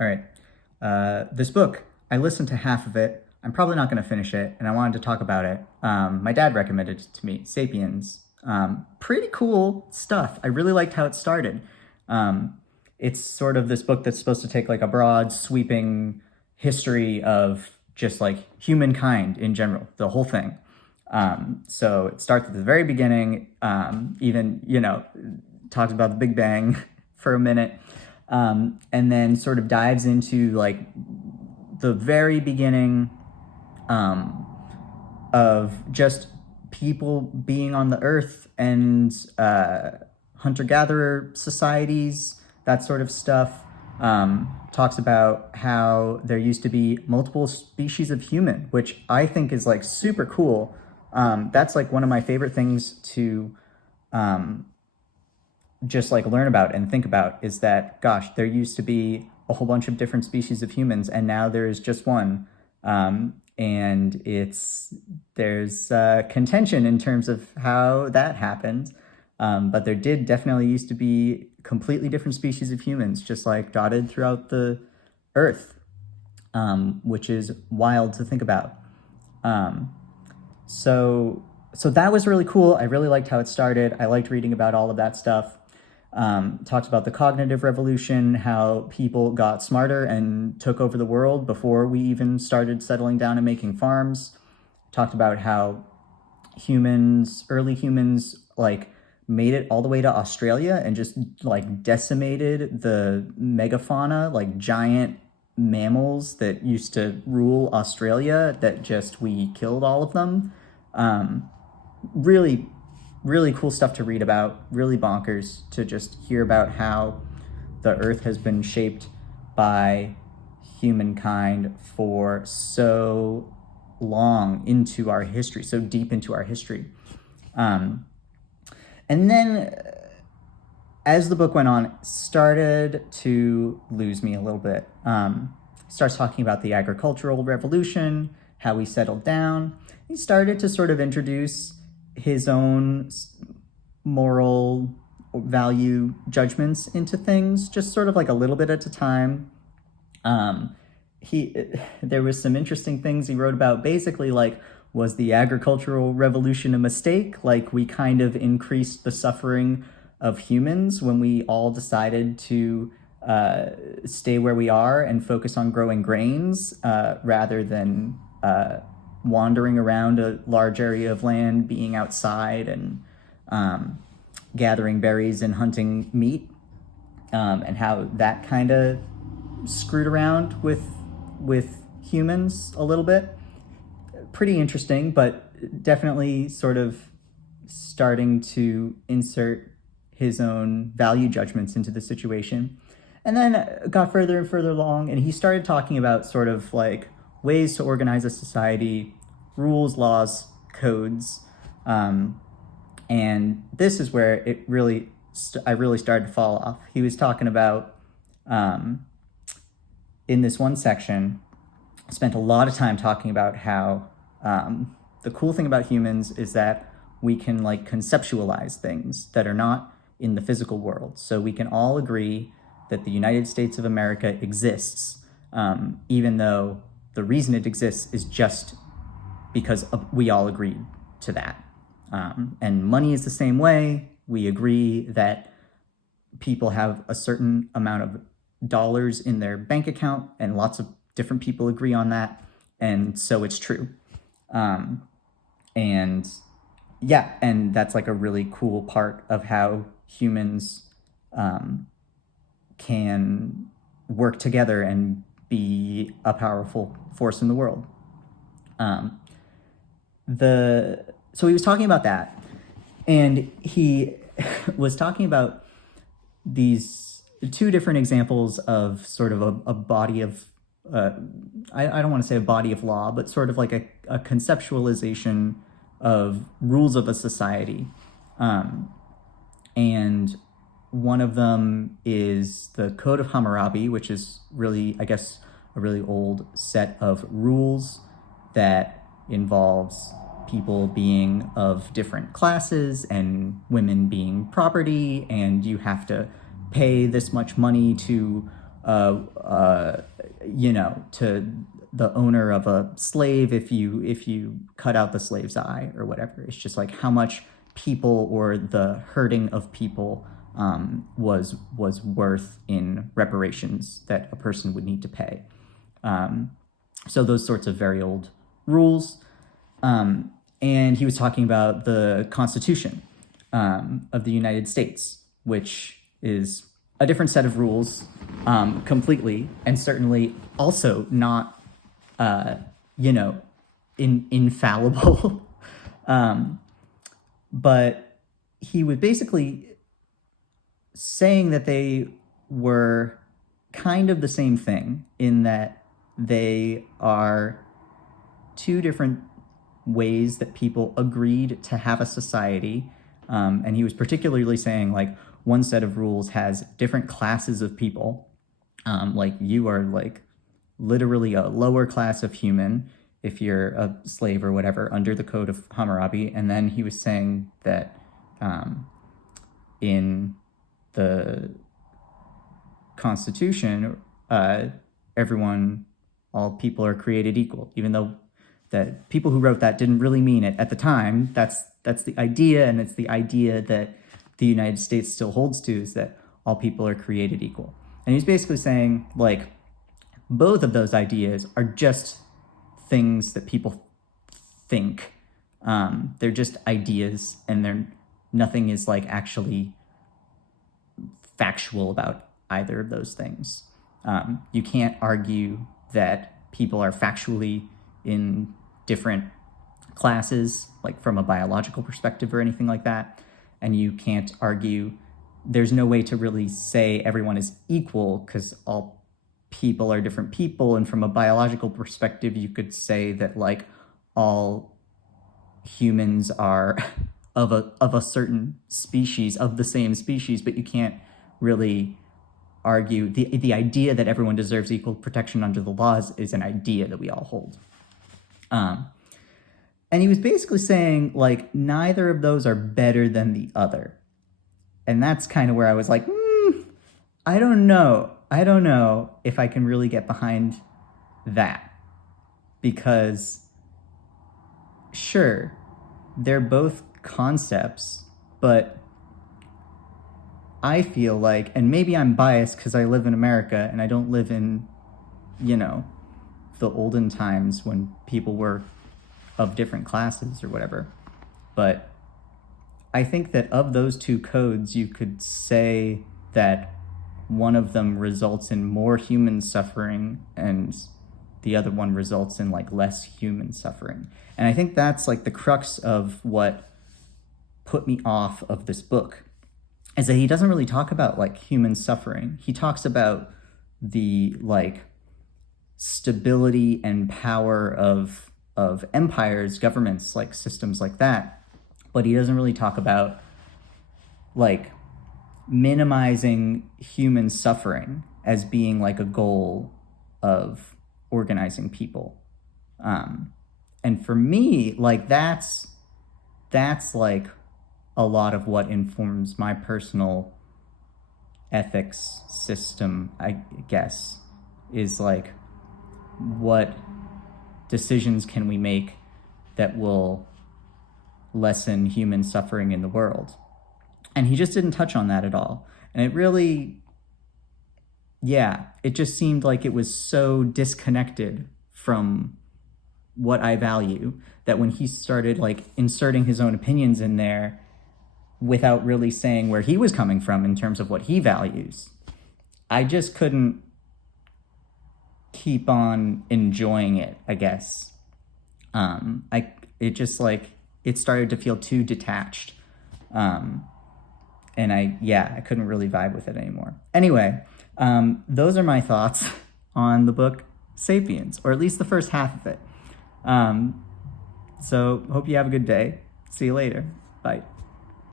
All right. This book, I listened to half of it. I'm probably not going to finish it, and I wanted to talk about it. My dad recommended it to me, Sapiens. Pretty cool stuff. I really liked how it started. It's sort of this book that's supposed to take like a broad, sweeping history of just like humankind in general, the whole thing. So it starts at the very beginning, talks about the Big Bang for a minute, and then sort of dives into like the very beginning of just people being on the earth and hunter-gatherer societies, that sort of stuff. Talks about how there used to be multiple species of human, which I think is like super cool. That's like one of my favorite things to just like learn about and think about, is that, gosh, there used to be a whole bunch of different species of humans, and now there is just one. And there's contention in terms of how that happened. But there did definitely used to be completely different species of humans, just like dotted throughout the earth, which is wild to think about. So that was really cool. I really liked how it started. I liked reading about all of that stuff. Talks about the cognitive revolution, how people got smarter and took over the world before we even started settling down and making farms. Talked about how early humans, like made it all the way to Australia and just like decimated the megafauna, like giant mammals that used to rule Australia, that just we killed all of them. Really, really cool stuff to read about, really bonkers to just hear about how the earth has been shaped by humankind for so long into our history, so deep into our history. And then as the book went on, started to lose me a little bit. Starts talking about the agricultural revolution, how we settled down. He started to sort of introduce his own moral value judgments into things, just sort of like a little bit at a time. There was some interesting things he wrote about, basically like, was the agricultural revolution a mistake? Like, we kind of increased the suffering of humans when we all decided to stay where we are and focus on growing grains rather than wandering around a large area of land, being outside and gathering berries and hunting meat, and how that kind of screwed around with humans a little bit. Pretty interesting, but definitely sort of starting to insert his own value judgments into the situation. And then got further and further along, and he started talking about sort of like ways to organize a society, rules, laws, codes. And this is where I really started to fall off. He was talking about, in this one section, spent a lot of time talking about how the cool thing about humans is that we can like conceptualize things that are not in the physical world. So we can all agree that the United States of America exists, even though the reason it exists is just because we all agreed to that. And money is the same way. We agree that people have a certain amount of dollars in their bank account, and lots of different people agree on that. And so it's true. And that's like a really cool part of how humans can work together and be a powerful force in the world. So he was talking about that, and he was talking about these two different examples of sort of a body of, I don't want to say a body of law, but sort of like a conceptualization of rules of a society. And one of them is the Code of Hammurabi, which is really, I guess, a really old set of rules that involves people being of different classes and women being property, and you have to pay this much money to to the owner of a slave if you cut out the slave's eye or whatever. It's just like how much people or the hurting of people was worth in reparations that a person would need to pay. So those sorts of very old rules. And he was talking about the Constitution of the United States, which is a different set of rules completely, and certainly also not, infallible. But he was basically saying that they were kind of the same thing in that they are two different ways that people agreed to have a society. And he was particularly saying, like, one set of rules has different classes of people. Like, you are, like, literally a lower class of human if you're a slave or whatever under the Code of Hammurabi. And then he was saying that in the Constitution, all people are created equal, even though the people who wrote that didn't really mean it at the time. That's the idea, and it's the idea that the United States still holds to, is that all people are created equal. And he's basically saying, like, both of those ideas are just things that people think. They're just ideas, and nothing is, like, actually factual about either of those things. You can't argue that people are factually in different classes, like from a biological perspective or anything like that. And you can't argue, there's no way to really say everyone is equal because all people are different people. And from a biological perspective, you could say that, like, all humans are of a certain species, of the same species, but you can't really argue the idea that everyone deserves equal protection under the laws is an idea that we all hold. And he was basically saying, like, neither of those are better than the other. And that's kind of where I was like, I don't know if I can really get behind that. Because, sure, they're both concepts, but I feel like, and maybe I'm biased because I live in America and I don't live in, the olden times when people were of different classes or whatever. But I think that of those two codes, you could say that one of them results in more human suffering and the other one results in, like, less human suffering. And I think that's, like, the crux of what put me off of this book, is that he doesn't really talk about, like, human suffering. He talks about the, like, stability and power of empires, governments, like systems like that. But he doesn't really talk about, like, minimizing human suffering as being, like, a goal of organizing people. And for me, like, that's like a lot of what informs my personal ethics system, I guess, is like, what decisions can we make that will lessen human suffering in the world? And he just didn't touch on that at all. And it really, it just seemed like it was so disconnected from what I value that when he started, like, inserting his own opinions in there without really saying where he was coming from in terms of what he values, I just couldn't keep on enjoying it, I guess. It started to feel too detached. And I couldn't really vibe with it anymore. Anyway, those are my thoughts on the book Sapiens, or at least the first half of it. So hope you have a good day. See you later. Bye.